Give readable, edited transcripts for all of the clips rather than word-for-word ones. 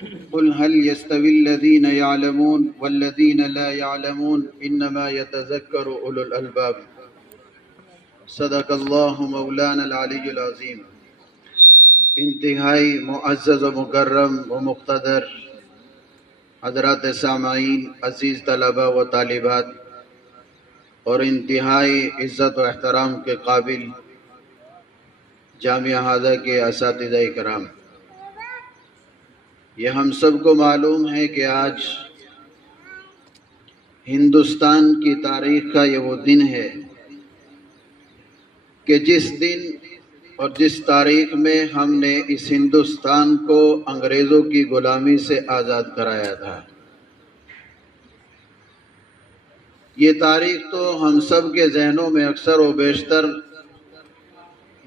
قل هل يستوي الذين يعلمون والذين لا يعلمون انما يتذكر اولو الالباب صدق اللہ مولانا العلی العظیم۔ انتہائی معزز و مکرم و مقتدر حضرات سامعین، عزیز طلبہ و طالبات اور انتہائی عزت و احترام کے قابل جامعہ ہاذا کے اساتذہ کرام، یہ ہم سب کو معلوم ہے کہ آج ہندوستان کی تاریخ کا یہ وہ دن ہے کہ جس دن اور جس تاریخ میں ہم نے اس ہندوستان کو انگریزوں کی غلامی سے آزاد کرایا تھا۔ یہ تاریخ تو ہم سب کے ذہنوں میں اکثر و بیشتر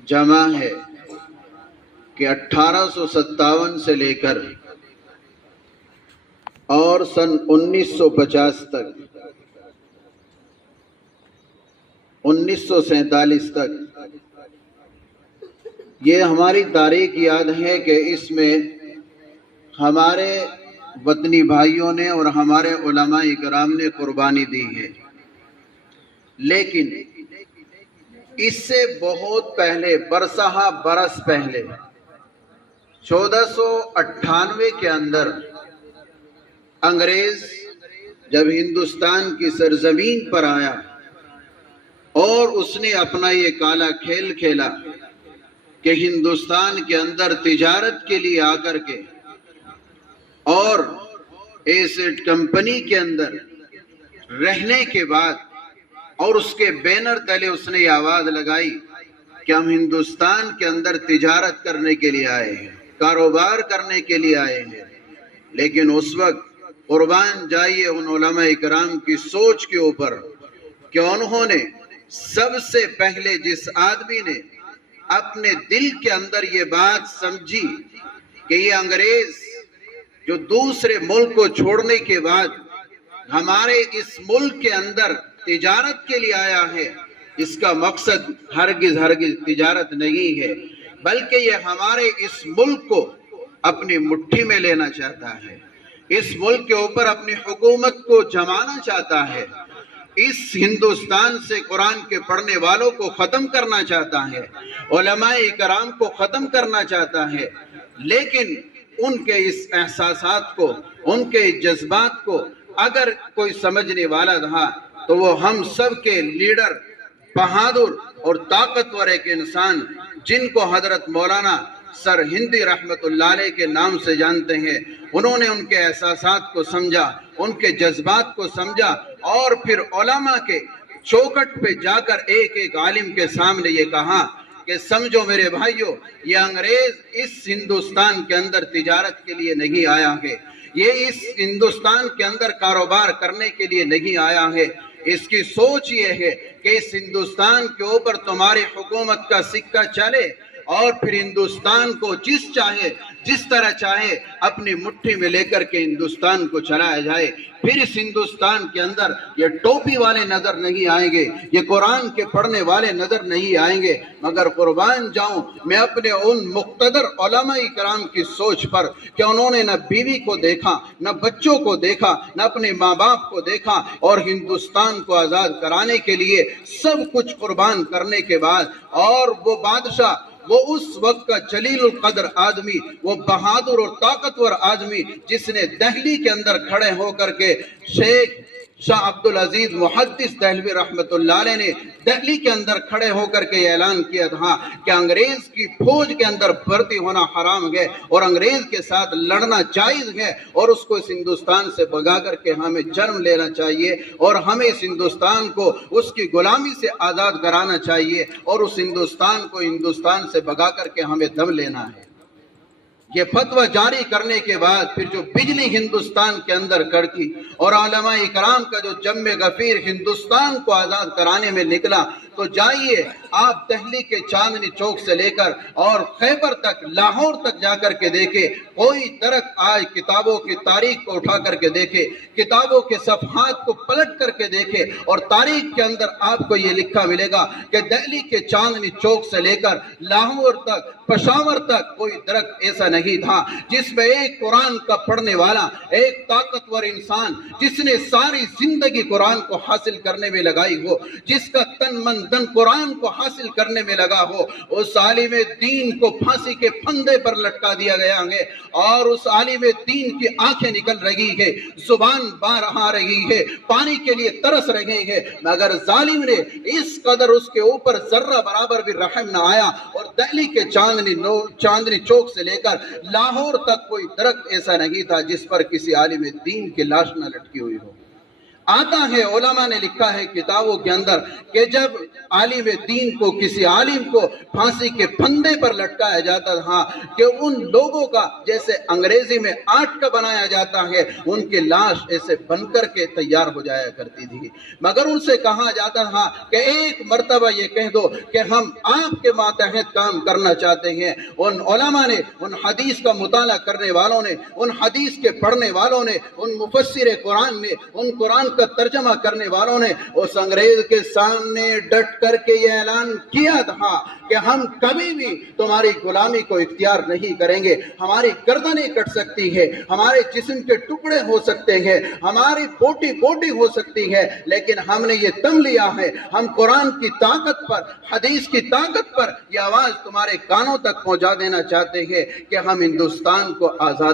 جمع ہے کہ 1857 سے لے کر اور سن 1950 تک 1947 تک یہ ہماری تاریخ یاد ہے کہ اس میں ہمارے وطنی بھائیوں نے اور ہمارے علماء کرام نے قربانی دی ہے، لیکن اس سے بہت پہلے برسہ برس پہلے 1498 کے اندر انگریز جب ہندوستان کی سرزمین پر آیا اور اس نے اپنا یہ کالا کھیل کھیلا کہ ہندوستان کے اندر تجارت کے لیے آ کر کے اور ایسٹ کمپنی کے اندر رہنے کے بعد اور اس کے بینر تلے اس نے یہ آواز لگائی کہ ہم ہندوستان کے اندر تجارت کرنے کے لیے آئے ہیں، کاروبار کرنے کے لیے آئے ہیں۔ لیکن اس وقت قربان جائیے ان علماء کرام کی سوچ کے اوپر کہ انہوں نے سب سے پہلے جس آدمی نے اپنے دل کے اندر یہ بات سمجھی کہ یہ انگریز جو دوسرے ملک کو چھوڑنے کے بعد ہمارے اس ملک کے اندر تجارت کے لیے آیا ہے، اس کا مقصد ہرگز تجارت نہیں ہے، بلکہ یہ ہمارے اس ملک کو اپنی مٹھی میں لینا چاہتا ہے، اس ملک کے اوپر اپنی حکومت کو جمانا چاہتا ہے، اس ہندوستان سے قرآن کے پڑھنے والوں کو ختم کرنا چاہتا ہے، علماء کرام کو ختم کرنا چاہتا ہے۔ لیکن ان کے اس احساسات کو، ان کے جذبات کو اگر کوئی سمجھنے والا تھا تو وہ ہم سب کے لیڈر، بہادر اور طاقتور ایک انسان جن کو حضرت مولانا سر ہندی رحمت اللہ علیہ کے نام سے جانتے ہیں، انہوں نے ان کے احساسات کو سمجھا، ان کے جذبات کو سمجھا اور پھر علماء کے چوکٹ پہ جا کر ایک ایک عالم کے سامنے یہ کہا کہ سمجھو میرے بھائیو، یہ انگریز اس ہندوستان کے اندر تجارت کے لیے نہیں آیا ہے، یہ اس ہندوستان کے اندر کاروبار کرنے کے لیے نہیں آیا ہے، اس کی سوچ یہ ہے کہ اس ہندوستان کے اوپر تمہاری حکومت کا سکہ چلے اور پھر ہندوستان کو جس طرح چاہے اپنی مٹھی میں لے کر کے ہندوستان کو چلایا جائے۔ پھر اس ہندوستان کے اندر یہ ٹوپی والے نظر نہیں آئیں گے، یہ قرآن کے پڑھنے والے نظر نہیں آئیں گے، مگر قربان جاؤں میں اپنے ان مقتدر علماء کرام کی سوچ پر کہ انہوں نے نہ بیوی کو دیکھا، نہ بچوں کو دیکھا، نہ اپنے ماں باپ کو دیکھا اور ہندوستان کو آزاد کرانے کے لیے سب کچھ قربان کرنے کے بعد، اور وہ بادشاہ، وہ اس وقت کا جلیل القدر آدمی، وہ بہادر اور طاقتور آدمی جس نے دہلی کے اندر کھڑے ہو کر کے شیخ شاہ عبدالعزیز محدث دہلوی رحمت اللہ علیہ نے دہلی کے اندر کھڑے ہو کر کے اعلان کیا تھا کہ انگریز کی فوج کے اندر بھرتی ہونا حرام ہے اور انگریز کے ساتھ لڑنا جائز ہے، اور اس کو اس ہندوستان سے بھگا کر کے ہمیں جنم لینا چاہیے اور ہمیں اس ہندوستان کو اس کی غلامی سے آزاد کرانا چاہیے اور اس ہندوستان کو ہندوستان سے بھگا کر کے ہمیں دم لینا ہے۔ یہ فتویٰ جاری کرنے کے بعد پھر جو بجلی ہندوستان کے اندر کڑکی اور علماء کرام کا جو جم غفیر ہندوستان کو آزاد کرانے میں نکلا، تو جائیے آپ دہلی کے چاندنی چوک سے لے کر اور خیبر تک، لاہور تک جا کر کے دیکھے، کوئی درخت آج کتابوں کی تاریخ کو اٹھا کر کے دیکھے، کتابوں کے صفحات کو پلٹ کر کے دیکھے، اور تاریخ کے اندر آپ کو یہ لکھا ملے گا کہ دہلی کے چاندنی چوک سے لے کر لاہور تک، پشاور تک کوئی درخت ایسا نہیں تھا جس میں ایک قرآن کا پڑھنے والا، ایک طاقتور انسان جس نے ساری زندگی قرآن کو حاصل کرنے میں لگائی ہو، جس کا تن من دن قرآن کو حاصل کرنے میں لگا ہو، اس عالم دین کو پھانسی کے پھندے پر لٹکا دیا گیا ہے، اور اس عالم دین کی آنکھیں نکل رہی ہے، زبان باہر آ رہی ہے، پانی کے لیے ترس رہے ہیں، مگر ظالم نے اس قدر اس کے اوپر ذرہ برابر بھی رحم نہ آیا، اور دہلی کے چاندنی چوک سے لے کر لاہور تک کوئی درخت ایسا نہیں تھا جس پر کسی عالم دین کی لاش نہ لٹکی ہوئی ہو۔ آتا ہے، علماء نے لکھا ہے کتابوں کے اندر کہ جب عالم دین کو، کسی عالم کو پھانسی کے پھندے پر لٹکایا جاتا تھا کہ ان لوگوں کا جیسے انگریزی میں آٹھ کا بنایا جاتا ہے، ان کی لاش ایسے بن کر کے تیار ہو جایا کرتی تھی، مگر ان سے کہا جاتا تھا کہ ایک مرتبہ یہ کہہ دو کہ ہم آپ کے ماتحت کام کرنا چاہتے ہیں۔ ان علماء نے، ان حدیث کا مطالعہ کرنے والوں نے، ان حدیث کے پڑھنے والوں نے، ان مفسر قرآن نے، ان قرآن کا ترجمہ کرنے والوں نے اس انگریز کے سامنے ڈٹ کر کے یہ اعلان کیا تھا کہ ہم کبھی بھی تمہاری غلامی کو اختیار نہیں کریں گے، ہماری گردنیں کٹ سکتی ہے، ہمارے جسم کے ٹکڑے ہو سکتے ہیں، ہماری بوٹی بوٹی ہو سکتی ہے، لیکن ہم نے یہ تم لیا ہے، ہم قرآن کی طاقت پر، حدیث کی طاقت پر یہ آواز تمہارے کانوں تک پہنچا دینا چاہتے ہیں کہ ہم ہندوستان کو آزاد